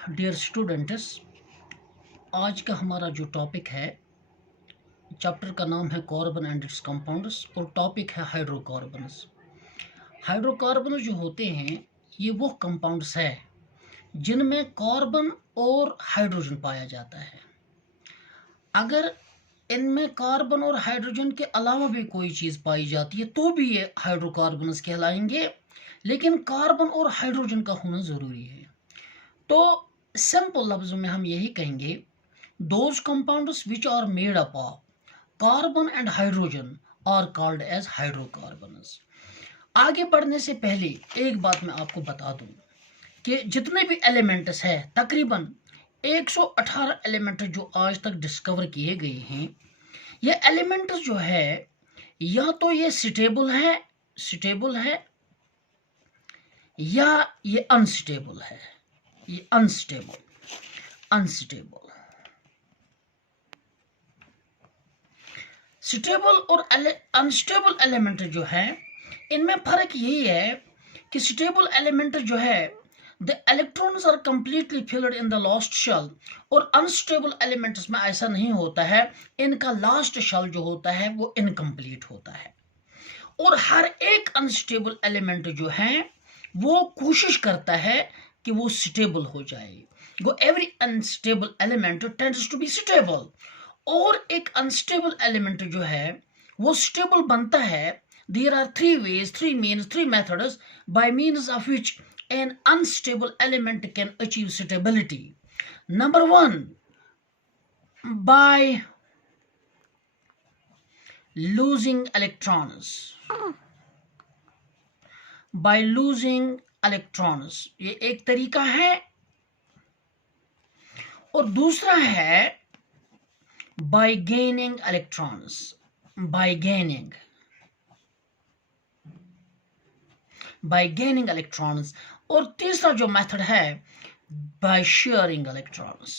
Dear students, आज का हमारा जो टॉपिक है, चैप्टर का नाम है कार्बन एंड इट्स कंपाउंड्स और टॉपिक है हाइड्रोकार्बन्स। हाइड्रोकार्बन जो होते हैं ये वो कंपाउंड्स है जिनमें कार्बन और हाइड्रोजन पाया जाता है। अगर इनमें कार्बन और हाइड्रोजन के अलावा भी कोई चीज़ पाई जाती है तो भी ये हाइड्रोकार्बन्स कहलाएंगे, लेकिन कार्बन और हाइड्रोजन का होना ज़रूरी है। तो सिंपल लफ्ज़ों में हम यही कहेंगे, those compounds which are made up of carbon and hydrogen are called as hydrocarbons. आगे बढ़ने से पहले एक बात मैं आपको बता दूं कि जितने भी एलिमेंट्स हैं, तकरीबन 118 एलिमेंट जो आज तक डिस्कवर किए गए हैं, ये एलिमेंट्स जो है या तो ये स्टेबल है या ये अनस्टेबल है। ये अनस्टेबल स्टेबल और अनस्टेबल एलिमेंट जो है, इनमें फर्क यही है कि स्टेबल एलिमेंट जो है the electrons are completely filled in the last shell, और अनस्टेबल एलिमेंट्स में ऐसा नहीं होता है, इनका लास्ट शेल जो होता है वो इनकम्प्लीट होता है। और हर एक अनस्टेबल एलिमेंट जो है वो कोशिश करता है कि वो स्टेबल हो जाए। वो every unstable element tends to be stable, और एक अनस्टेबल एलिमेंट जो है वो स्टेबल बनता है। There are three ways, three means, three methods by means of which an unstable element can achieve stability. Number one, by losing electrons. By losing electrons, ये एक तरीका है। और दूसरा है by gaining electrons, by gaining electrons. और तीसरा जो मेथड है by sharing electrons,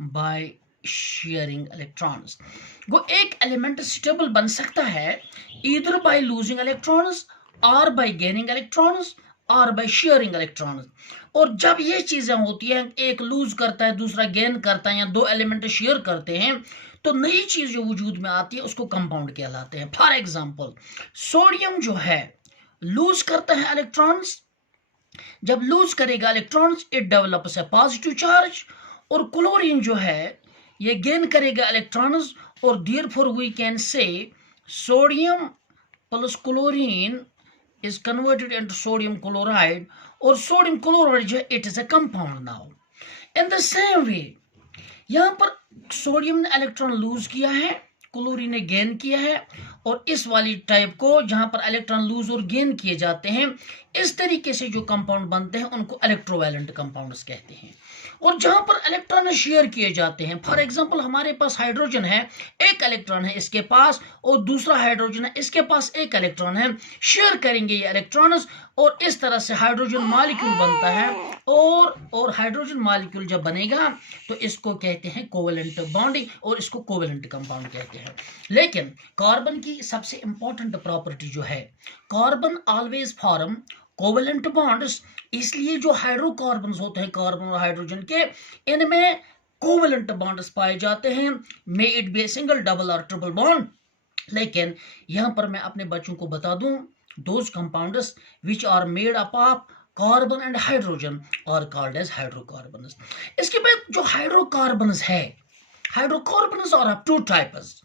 by sharing electrons. वो एक एलिमेंट स्टेबल बन सकता है ईदर बाय लूजिंग इलेक्ट्रॉन्स और बाय गेनिंग इलेक्ट्रॉन्स और बाय शेयरिंग इलेक्ट्रॉन्स। और जब ये चीजें होती हैं, एक लूज करता है दूसरा गेन करता है, या दो एलिमेंट शेयर करते हैं, तो नई चीज जो वजूद में आती है उसको कंपाउंड कहलाते हैं। फॉर एग्जांपल, सोडियम जो है लूज करता है इलेक्ट्रॉन्स। जब लूज करेगा electrons, it develops a positive charge. और क्लोरीन जो है ये गेन करेगा इलेक्ट्रॉन्स, और therefore we can say sodium plus chlorine is converted into sodium chloride, और sodium chloride जो है it is a compound now. In the same way, यहाँ पर सोडियम ने इलेक्ट्रॉन लूज किया है, क्लोरीन ने गेन किया है, और इस वाली टाइप को जहां पर इलेक्ट्रॉन लूज और गेन किए जाते हैं, इस तरीके से जो कंपाउंड बनते हैं उनको इलेक्ट्रोवैलेंट कंपाउंड्स कहते हैं। और जहां पर इलेक्ट्रॉन शेयर किए जाते हैं, फॉर एग्जांपल हमारे पास हाइड्रोजन है, एक इलेक्ट्रॉन है इसके पास, और दूसरा हाइड्रोजन है इसके पास एक इलेक्ट्रॉन है, शेयर करेंगे ये इलेक्ट्रॉन्स, और इस तरह से हाइड्रोजन मॉलिक्यूल बनता है। और हाइड्रोजन मॉलिक्यूल जब बनेगा तो इसको कहते हैं कोवेलेंट बॉन्डिंग, और इसको कोवेलेंट कंपाउंड कहते हैं। लेकिन कार्बन की सबसे इंपॉर्टेंट प्रॉपर्टी जो है, carbon always form covalent bonds. इसलिए जो हाइड्रोकार्बन्स होते हैं कार्बन और हाइड्रोजन के, इनमें कोवेलेंट बॉन्ड्स पाए जाते हैं, may it be single, double और ट्रिपल बॉन्ड। लेकिन यहां पर मैं अपने बच्चों को बता दूं, those compounds which are made up of carbon and hydrogen are called as hydrocarbons. इसके बाद जो हाइड्रोकार्बन्स है, hydrocarbons are of two types.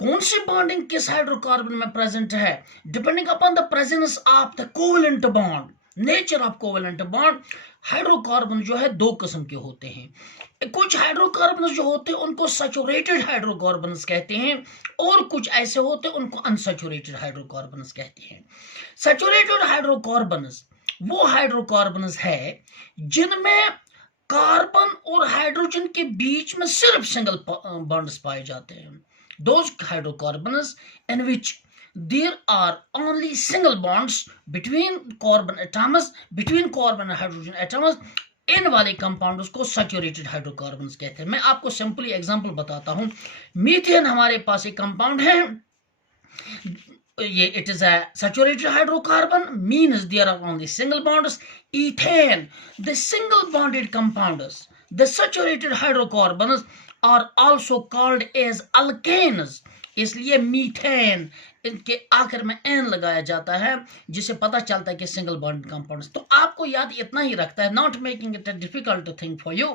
कौन सी बॉन्डिंग किस हाइड्रोकार्बन में प्रेजेंट है, depending upon the presence of the covalent bond, nature of covalent bond. Hydrocarbon जो है दो किस्म के होते हैं। कुछ हाइड्रोकार्बन जो होते हैं उनको सैचुरेटेड हाइड्रोकार्बन्स कहते हैं, और कुछ ऐसे होते हैं उनको अनसैचुरेटेड हाइड्रोकार्बन्स कहते हैं। सैचुरेटेड हाइड्रोकार्बन्स वो हाइड्रोकार्बन्स है जिनमें कार्बन और हाइड्रोजन के बीच में सिर्फ सिंगल बॉन्ड्स पाए जाते हैं। Those hydrocarbons in which there are only single bonds between carbon atoms, between carbon and hydrogen atoms, इन वाले कंपाउंड्स को सैचुरेटेड हाइड्रोकार्बन्स कहते हैं। मैं आपको सिंपली एग्जांपल बताता हूं। मीथेन हमारे पास एक कंपाउंड है, ये it is a saturated hydrocarbon, means there are only single bonds. Ethane, the single bonded compounds, the saturated hydrocarbons are also called as alkanes. इसलिए मीथेन इनके आखिर में एन लगाया जाता है, जिससे पता चलता है कि सिंगल बॉन्ड कंपाउंड्स। तो आपको याद इतना ही रखता है, not making it a difficult thing for you.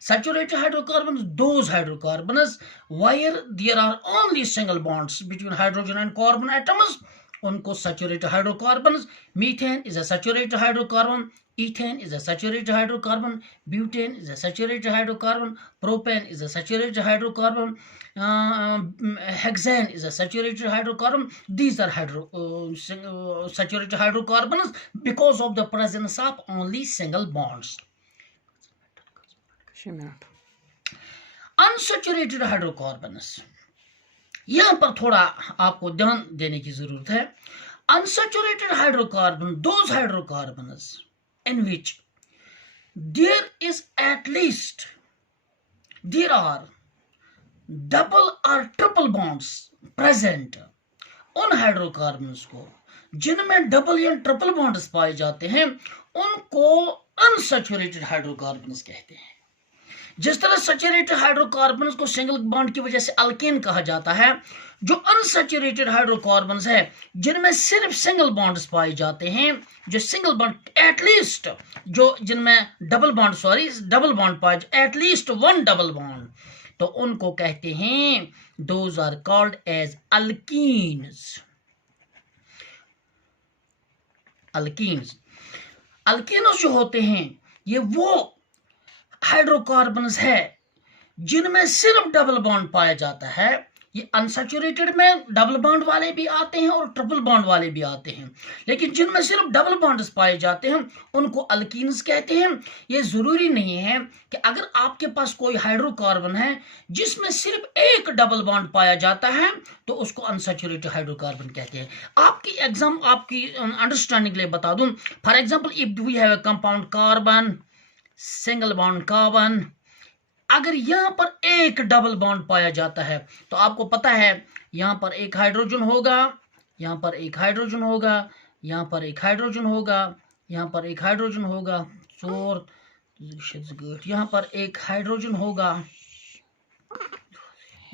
Saturated hydrocarbons, those hydrocarbons where there are only single bonds between hydrogen and carbon atoms, उनको saturated hydrocarbons. Methane is a saturated hydrocarbon, ethane is a saturated hydrocarbon, butane is a saturated hydrocarbon, propane is a saturated hydrocarbon, hexane is a saturated hydrocarbon. These are saturated hydrocarbons because of the presence of only single bonds. Unsaturated hydrocarbons, यहाँ पर थोड़ा आपको ध्यान देने की जरूरत है। Unsaturated hydrocarbon, those hydrocarbons in which there are double or triple bonds present, उन हाइड्रोकार्बन्स को जिनमें डबल या ट्रिपल बॉन्ड्स पाए जाते हैं उनको अनसैचुरेटेड हाइड्रोकार्बन्स कहते हैं। जिस तरह सैचुरेटेड हाइड्रोकार्बन्स को सिंगल बॉन्ड की वजह से अल्केन कहा जाता है, जो अनसैचुरेटेड हाइड्रोकार्बन्स है जिनमें सिर्फ सिंगल बॉन्ड्स पाए जाते हैं, जो सिंगल बॉन्ड एटलीस्ट, जो जिनमें डबल बॉन्ड पाए, एटलीस्ट वन डबल बॉन्ड, तो उनको कहते हैं those are called as alkenes. Alkenes जो होते हैं ये वो हाइड्रोकार्बन्स है जिनमें सिर्फ डबल बॉन्ड पाया जाता है। ये अनसैचुरेटेड में डबल बॉन्ड वाले भी आते हैं और ट्रिपल बॉन्ड वाले भी आते हैं, लेकिन जिनमें सिर्फ डबल बॉन्ड्स पाए जाते हैं उनको अल्कीन्स कहते हैं। ये जरूरी नहीं है कि अगर आपके पास कोई हाइड्रोकार्बन है जिसमें सिर्फ एक डबल बॉन्ड पाया जाता है तो उसको अनसैचुरेटेड हाइड्रोकार्बन कहते हैं। आपकी अंडरस्टैंडिंग के लिए बता दूं, for example if we have a compound carbon, single bond carbon, अगर यहां पर एक डबल बॉन्ड पाया जाता है तो आपको पता है यहां पर एक हाइड्रोजन होगा, यहां पर एक हाइड्रोजन होगा, यहां पर एक हाइड्रोजन होगा, यहां पर एक हाइड्रोजन होगा, यहां पर एक हाइड्रोजन होगा,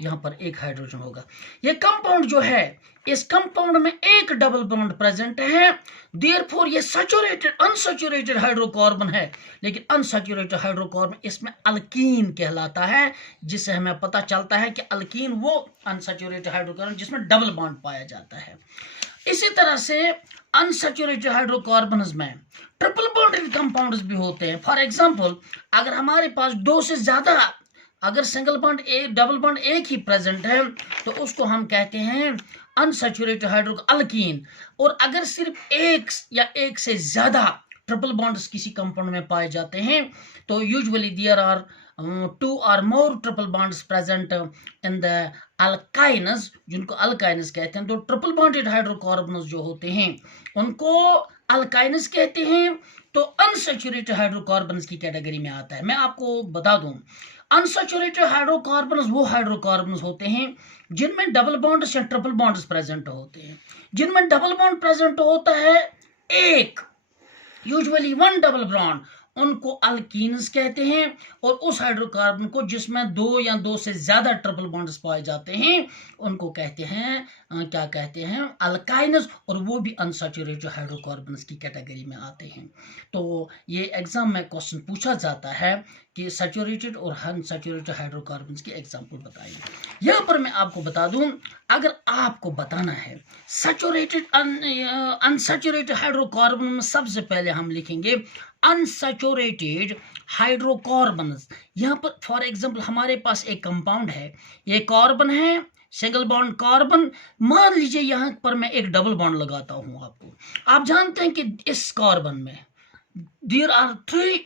यहां पर एक हाइड्रोजन होगा। ये कंपाउंड जो है, इस कंपाउंड में एक डबल बॉन्ड प्रेजेंट है, देयरफॉर ये अनसैचुरेटेड हाइड्रोकार्बन है, लेकिन अनसैचुरेटेड हाइड्रोकार्बन इसमें अल्कीन कहलाता है, जिससे हमें पता चलता है कि अल्कीन वो अनसैचुरेटेड हाइड्रोकार्बन जिसमें डबल बॉन्ड पाया जाता है। इसी तरह से अनसैचुरेटेड हाइड्रोकार्बन्स में ट्रिपल बॉन्डेड कंपाउंड्स भी होते हैं। फॉर एग्जांपल, अगर हमारे पास दो से ज्यादा, अगर सिंगल बॉन्ड डबल बॉन्ड एक ही प्रेजेंट है तो उसको हम कहते हैं अनसैचुरेटेड हाइड्रोअल्कीन। और अगर सिर्फ एक या एक से ज्यादा ट्रिपल बॉन्ड्स किसी कंपाउंड में पाए जाते हैं तो usually there are 2 or more triple bonds present in the alkynes, जिनको अल्काइनस कहते हैं। तो ट्रिपल बॉन्डेड हाइड्रोकार्बन्स जो होते हैं उनको अल्काइनस कहते हैं, तो अनसैचुरेटेड हाइड्रोकार्बन्स की कैटेगरी में आता है। मैं आपको बता दूं, अनसैचुरेटेड हाइड्रोकार्बन्स वो हाइड्रोकार्बन्स होते हैं जिनमें डबल बॉन्ड्स या ट्रिपल बॉन्ड्स प्रेजेंट होते हैं। जिनमें डबल बॉन्ड प्रेजेंट होता है एक, यूजुअली वन डबल बॉन्ड, उनको अल्कीन्स कहते हैं। और उस हाइड्रोकार्बन को जिसमें दो या दो से ज्यादा ट्रिपल बॉन्ड्स पाए जाते हैं उनको कहते हैं क्या कहते हैं, अल्काइनस, और वो भी अनसैचुरेटेड हाइड्रोकार्बन्स की कैटेगरी में आते हैं। तो ये एग्जाम में क्वेश्चन पूछा जाता है कि सैचुरेटेड और अनसैचुरेटेड हाइड्रोकार्बन्स की एग्जांपल बताइए। यहाँ पर मैं आपको बता दूं, अगर आपको बताना है सैचुरेटेड अनसैचुरेटेड हाइड्रोकार्बन में सबसे पहले हम लिखेंगे अनसैचुरेटेड हाइड्रोकार्बन्स। यहाँ पर फॉर एग्जांपल हमारे पास एक कंपाउंड है, ये कार्बन है, सिंगल बॉन्ड कार्बन। मान लीजिए यहाँ पर मैं एक डबल बॉन्ड लगाता हूं आपको। आप जानते हैं कि इस कार्बन में there are 3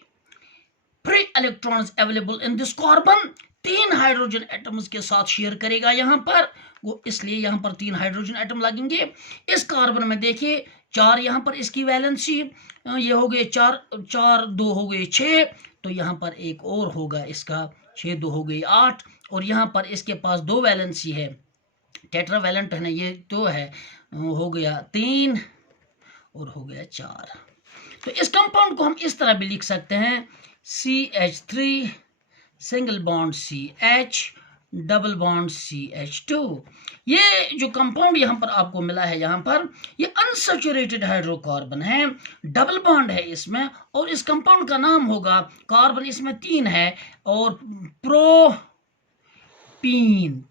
free electrons available in this carbon. 3 hydrogen atoms के साथ शेयर करेगा यहाँ पर वो, इसलिए यहाँ पर 3 हाइड्रोजन एटम लगेंगे। इस कार्बन में देखिए 4 यहाँ पर इसकी वैलेंसी, ये हो गए 4 2 हो गए 6, तो यहाँ पर एक और होगा इसका 6 2 हो गई 8, और यहाँ पर इसके पास 2 वैलेंसी है टेट्रावैलेंट है ना, ये तो है, हो गया 3 और हो गया 4। तो इस कंपाउंड को हम इस तरह भी लिख सकते हैं, CH3 single bond CH double bond CH2। ये जो कंपाउंड यहाँ पर आपको मिला है, यहाँ पर ये अनसैचुरेटेड हाइड्रोकार्बन है, डबल बॉन्ड है इसमें, और इस कंपाउंड का नाम होगा, कार्बन इसमें 3 है और प्रोपीन,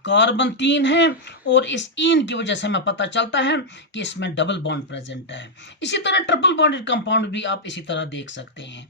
कार्बन 3 है, और इस इन की वजह से हमें पता चलता है कि इसमें डबल बॉन्ड प्रेजेंट है। इसी तरह ट्रिपल बॉन्डेड कंपाउंड भी आप इसी तरह देख सकते हैं।